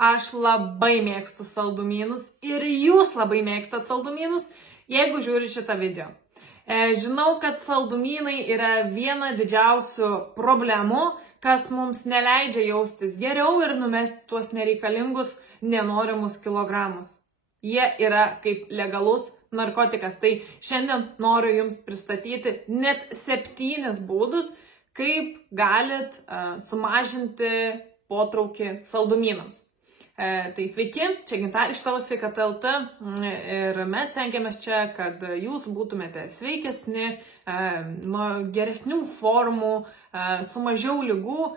Aš labai mėgstu saldumynus ir jūs labai mėgstat saldumynus, jeigu žiūri šitą video. Žinau, kad saldumynai yra viena didžiausių problemų, kas mums neleidžia jaustis geriau ir numesti tuos nereikalingus, nenorimus kilogramus. Jie yra kaip legalus narkotikas. Tai šiandien noriu jums pristatyti net 7 būdus, kaip galit sumažinti potraukį saldumynams. Tai sveiki, čia Gintarė iš Tavo sveikata LT ir mes stengiamės čia, kad jūs būtumėte sveikesni, nuo geresnių formų, su mažiau ligų,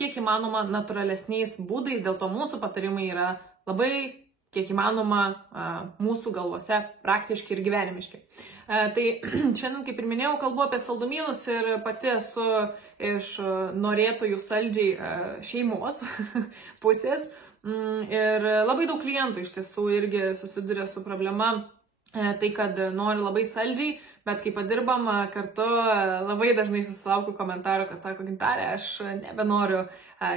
kiek įmanoma natūralesniais būdais, dėl to mūsų patarimai yra labai, kiek įmanoma, mūsų galvose praktiški ir gyvenimiški. Tai šiandien, kaip ir minėjau, kalbu apie saldumynus ir pati esu iš norėtojų saldžiai šeimos pusės. Ir labai daug klientų iš tiesų irgi susiduria su problema, tai kad nori labai saldžiai, bet kai padirbam kartu, labai dažnai susilaukiu komentarų, kad sako, Gintarė, aš nebenoriu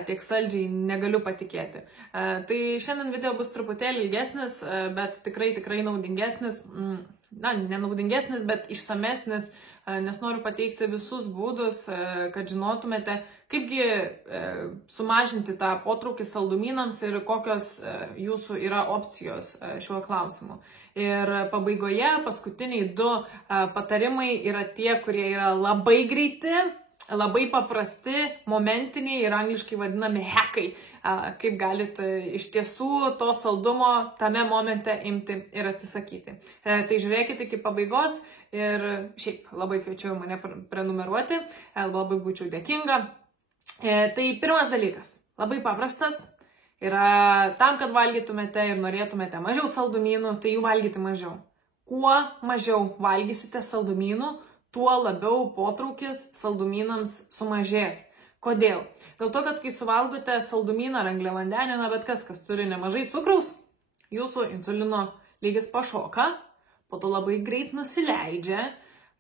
tiek saldžiai, negaliu patikėti. Tai šiandien video bus truputėlį ilgesnis, bet tikrai naudingesnis, nenaudingesnis, bet išsamesnis, nes noriu pateikti visus būdus, kad žinotumėte, kaipgi sumažinti tą potraukį saldumynams ir kokios jūsų yra opcijos šiuo klausimu. Ir pabaigoje paskutiniai 2 patarimai yra tie, kurie yra labai greiti, labai paprasti, momentiniai ir angliškai vadinami hekai. Kaip galite iš tiesų to saldumo tame momente imti ir atsisakyti. Tai žiūrėkite iki pabaigos ir šiaip labai kviečiu mane prenumeruoti, labai būčiau dėkinga. Tai pirmas dalykas, labai paprastas, yra tam, kad valgytumėte ir norėtumėte mažiau saldumynų, tai jų valgyti mažiau. Kuo mažiau valgysite saldumynų, tuo labiau potraukis saldumynams sumažės. Kodėl? Dėl to, kad kai suvalgote saldumyną ar angliavandenį, bet kas turi nemažai cukraus, jūsų insulino lygis pašoka, po to labai greit nusileidžia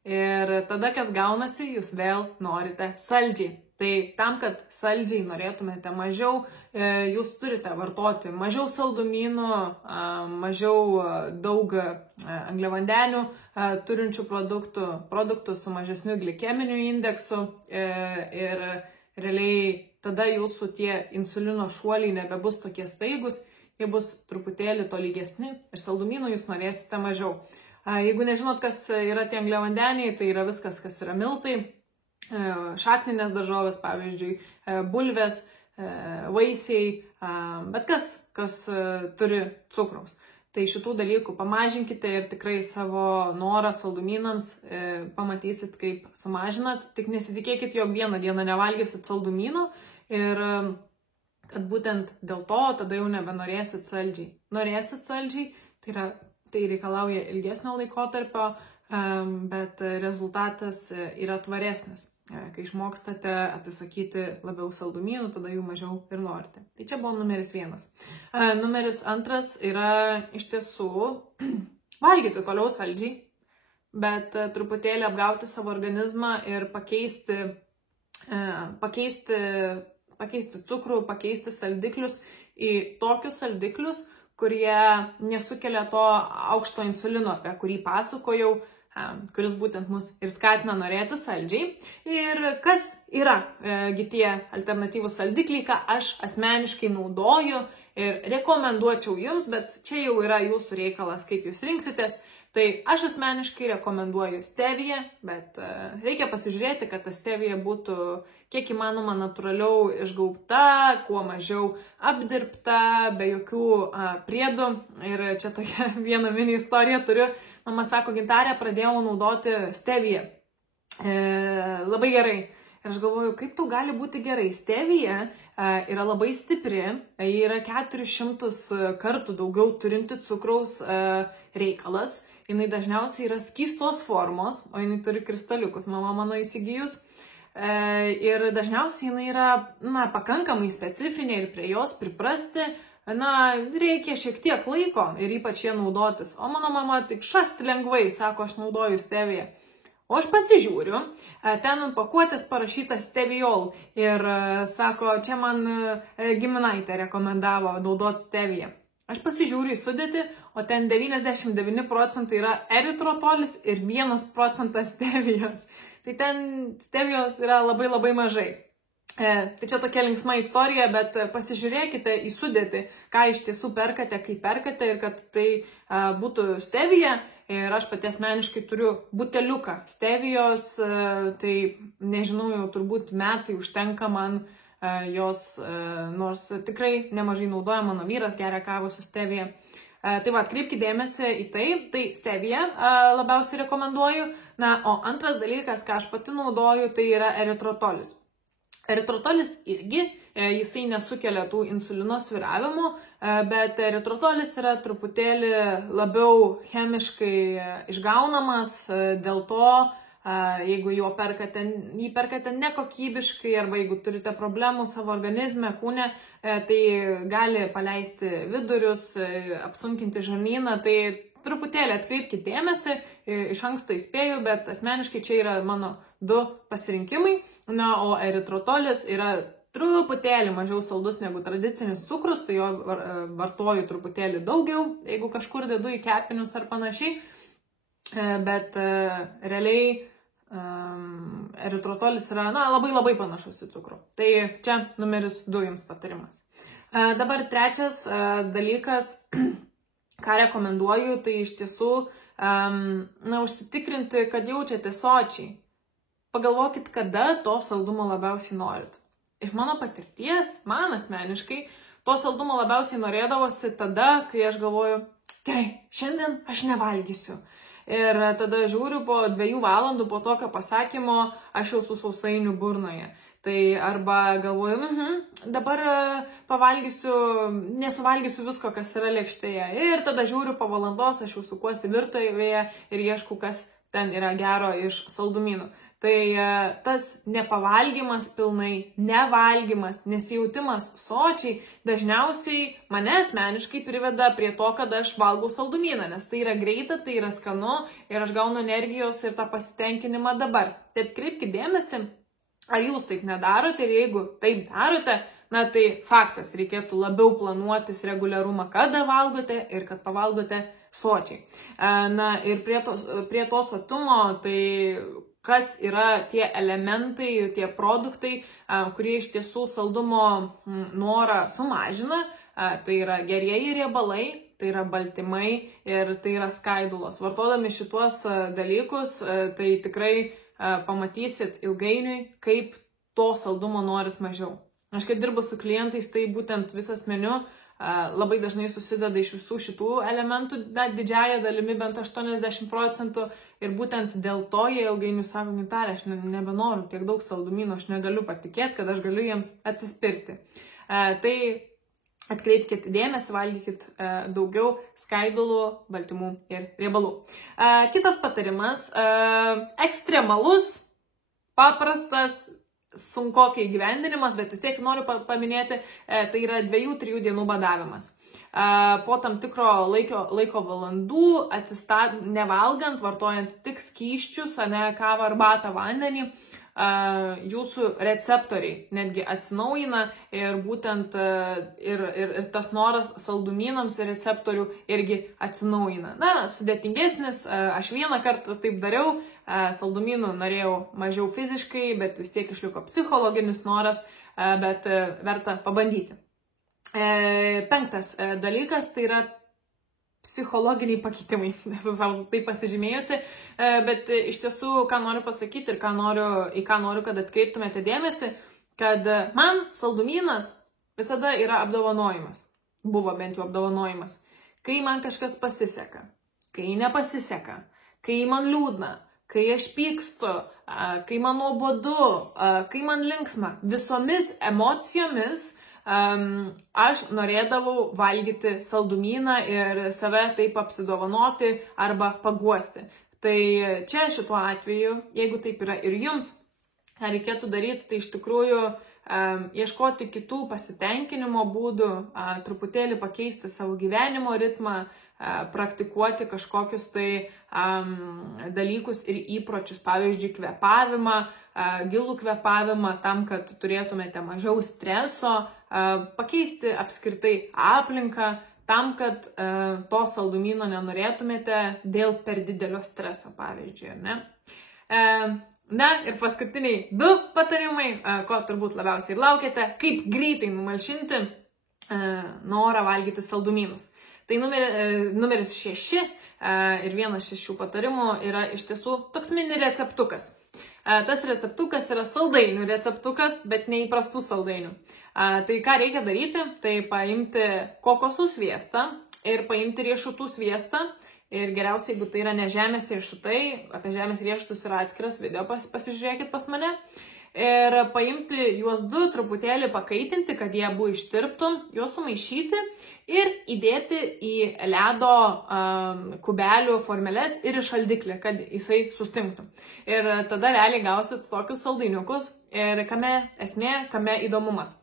ir tada, kas gaunasi, jūs vėl norite saldžiai. Tai tam, kad saldžiai norėtumėte mažiau, jūs turite vartoti mažiau saldumynų, mažiau daug angliavandenių turinčių produktų su mažesniu glikeminiu indeksu ir realiai tada jūsų tie insulino šuoliai nebebus tokie staigus, jie bus truputėlį tolygesni ir saldumynų jūs norėsite mažiau. Jeigu nežinot, kas yra tie angliavandeniai, tai yra viskas, kas yra miltai, šakninės daržovės, pavyzdžiui, bulvės, vaisiai, bet kas turi cukraus. Tai šitų dalykų pamažinkite ir tikrai savo norą saldumynams pamatysit, kaip sumažinat. Tik nesitikėkit, jog vieną dieną nevalgysit saldumynų ir kad būtent dėl to tada jau nebenorėsit saldžiai. Norėsit saldžiai, tai reikalauja ilgesnio laikotarpio, bet rezultatas yra tvaresnis. Kai išmokstate atsisakyti labiau saldumynų, tada jų mažiau ir norite. Tai čia buvo numeris 1. Numeris 2 yra iš tiesų valgyti toliau saldžiai, bet truputėlį apgauti savo organizmą ir pakeisti cukrų, pakeisti saldiklius į tokius saldiklius, kurie nesukelia to aukšto insulino, apie kurį pasakojau, kuris būtent mus ir skatina norėti saldžiai. Ir kas yra tie alternatyvūs saldikliai, ką aš asmeniškai naudoju ir rekomenduočiau jums, bet čia jau yra jūsų reikalas, kaip jūs rinksitės. Tai aš asmeniškai rekomenduoju steviją, bet reikia pasižiūrėti, kad ta stevija būtų kiek įmanoma natūraliau išgaubta, kuo mažiau apdirbta, be jokių priedų. Ir čia tokia viena mini istorija turiu. Mama sako, Gintarė, pradėjau naudoti steviją. Labai gerai. Ir aš galvoju, kaip tau gali būti gerai. Stevija yra labai stipri, ji yra 400 kartų daugiau turinti cukraus reikalas. Jinai dažniausiai yra skystos formos, o jinai turi kristaliukus, mama mano įsigijus. Ir dažniausiai jinai yra pakankamai specifinė ir prie jos priprasti, reikia šiek tiek laiko ir ypač ją naudotis. O mano mama tik šast lengvai, sako, aš naudoju steviją. O aš pasižiūriu, ten ant pakuotės parašyta steviol ir sako, čia man giminaitė rekomendavo naudoti steviją. Aš pasižiūriu į sudėtį, o ten 99% yra eritrotolis ir 1% stevijos. Tai ten stevijos yra labai labai mažai. Tai čia tokia linksma istorija, bet pasižiūrėkite į sudėtį, ką iš tiesų perkate, kaip perkate ir kad tai būtų stevija. Ir aš pati asmeniškai turiu buteliuką stevijos, tai nežinau, jau turbūt metai užtenka man jos, nors tikrai nemažai naudoja, mano vyras geria kavą su stevija. Tai va, atkreipkite dėmesį į tai steviją labiausiai rekomenduoju. Na, o antras dalykas, ką aš pati naudoju, tai yra eritrotolis. Eritrotolis irgi, jisai nesukelia tų insulino svyravimų, bet eritrotolis yra truputėlį labiau chemiškai išgaunamas, dėl to, jeigu jį perkate nekokybiškai arba jeigu turite problemų savo organizme, kūne, tai gali paleisti vidurius, apsunkinti žarnyną, tai truputėlį atkreipkite dėmesį, iš anksto įspėju, bet asmeniškai čia yra mano 2 pasirinkimai. Na, o eritrotolis yra truputėlį mažiau saldus negu tradicinis cukrus, tai jo vartoju truputėlį daugiau, jeigu kažkur dedu į kepinius ar panašiai, bet realiai eritrotolis yra labai labai panašus į cukrų. Tai čia numeris 2 jums patarimas. Dabar trečias dalykas, ką rekomenduoju, tai iš tiesų užsitikrinti, kad jaučiate sočiai. Pagalvokit, kada to saldumo labiausiai norit. Iš mano patirties, man asmeniškai, to saldumo labiausiai norėdavosi tada, kai aš galvoju, gerai, šiandien aš nevalgysiu. Ir tada žiūriu po 2 valandų po tokio pasakymo, aš jau su sausainiu burnoje. Tai arba galvoju, dabar nesuvalgysiu visko, kas yra lėkštėje. Ir tada žiūriu po valandos, aš jau sukuosi virtuvėje ir ieškau, kas ten yra gero iš saldumynų. Tai tas nepavalgymas pilnai, nevalgymas, nesijautimas sočiai dažniausiai mane asmeniškai priveda prie to, kad aš valgau saldumyną, nes tai yra greita, tai yra skanu ir aš gaunu energijos ir tą pasitenkinimą dabar. Tai atkreipkite dėmesį, ar jūs taip nedarote ir jeigu taip darote, na tai faktas, reikėtų labiau planuotis reguliarumą, kada valgote ir kad pavalgote sočiai. Na ir prie to sotumo, tai kas yra tie elementai, tie produktai, kurie iš tiesų saldumo norą sumažina, tai yra gerieji riebalai, tai yra baltymai ir tai yra skaidulos. Vartodami šituos dalykus, tai tikrai pamatysit ilgainiui, kaip to saldumo norit mažiau. Aš kai dirbu su klientais, tai būtent visas meniu labai dažnai susideda iš visų šitų elementų, didžiąją dalimi bent 80%, ir būtent dėl to jie ilgainiui sako, Gintarė, aš nebenoriu tiek daug saldumynų, aš negaliu patikėti, kad aš galiu jiems atsispirti. Tai atkreipkite dėmesį, valgykit daugiau skaidulų, baltymų ir riebalų. Kitas patarimas, ekstremalus, paprastas, sunkokai įgyvendinimas, bet vis tiek noriu paminėti, tai yra 2-3 dienų badavimas. Po tam tikro laiko valandų, nevalgant, vartojant tik skysčius, kavą, arbatą, vandenį, jūsų receptoriai netgi atsinaujina ir būtent ir tas noras saldumynams ir receptorių irgi atsinaujina. Na, sudėtingesnis, aš vieną kartą taip dariau, saldumynų norėjau mažiau fiziškai, bet vis tiek išliko psichologinis noras, bet verta pabandyti. 5 dalykas, tai yra psichologiniai pakeitimai, esu savo tai pasižymėjusi, bet iš tiesų, ką noriu pasakyti ir į ką noriu, kad atkreiptumėte dėmesį, kad man saldumynas visada yra apdovanojimas, buvo bent jau apdovanojimas, kai man kažkas pasiseka, kai nepasiseka, kai man liūdna, kai aš pykstu, kai man nuobodu, kai man linksma, visomis emocijomis aš norėdavau valgyti saldumyną ir save taip apsidovanoti arba paguosti. Tai čia šituo atveju, jeigu taip yra ir jums, ką reikėtų daryti, tai iš tikrųjų ieškoti kitų pasitenkinimo būdų, truputėlį pakeisti savo gyvenimo ritmą, praktikuoti kažkokius tai dalykus ir įpročius, pavyzdžiui, kvėpavimą, gilų kvėpavimą, tam, kad turėtumėte mažiau streso, pakeisti apskritai aplinką, tam, kad to saldumyno nenorėtumėte dėl per didelio streso, pavyzdžiui, ne? Na ir paskutiniai 2 patarimai, ko turbūt labiausiai ir laukiate, kaip greitai numalšinti norą valgyti saldumynus. Tai numeris 6 ir vienas 6 patarimų yra iš tiesų toks mini receptukas. Tas receptukas yra saldainių receptukas, bet neįprastų saldainių. Tai ką reikia daryti, tai paimti kokosų sviestą ir paimti riešutų sviestą. Ir geriausiai, jeigu tai yra ne žemės riešutai, apie žemės riešutus yra atskiras video, pasižiūrėkit pas mane. Ir paimti juos 2 truputėlį pakaitinti, kad jie abu ištirptų, juos sumaišyti ir įdėti į ledo kubelių formeles ir į šaldiklį, kad jisai sustingtų. Ir tada realiai gausit tokius saldainiukus. Ir kame esmė, kame įdomumas.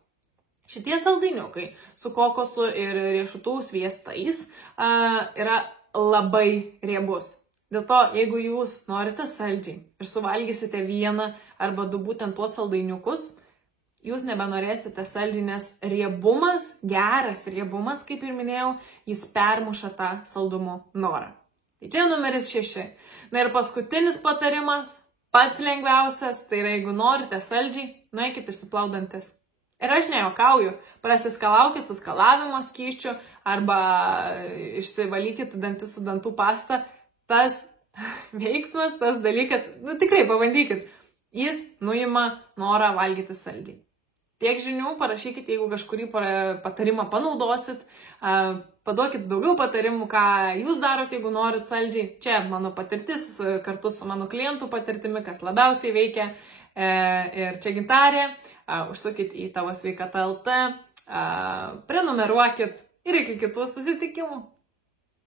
Šitie saldainiukai su kokosu ir riešutų sviestais yra labai riebus. Dėl to, jeigu jūs norite saldžiai ir suvalgysite 1 arba 2 būtent tuos saldainiukus, jūs nebenorėsite saldžiai, nes riebumas, geras riebumas, kaip ir minėjau, jis permuša tą saldumo norą. Tai čia numeris 6. Na ir paskutinis patarimas, pats lengviausias, tai yra, jeigu norite saldžiai, nueikit išsiplaudantis. Ir aš nejuokauju, prasiskalaukit su skalavimo skysčiu arba išsivalykit dantis su dantų pasta. Tas veiksmas, tas dalykas, tikrai pabandykit, jis nuima norą valgyti saldžiai. Tiek žinių parašykit, jeigu kažkurį patarimą panaudosit, paduokit daugiau patarimų, ką jūs darote, jeigu norit saldžiai. Čia mano patirtis kartu su mano klientų patirtimi, kas labiausiai veikia. Ir čia Gintarė, užsukit į tavo sveikata.lt, prenumeruokit ir iki kitų susitikimų.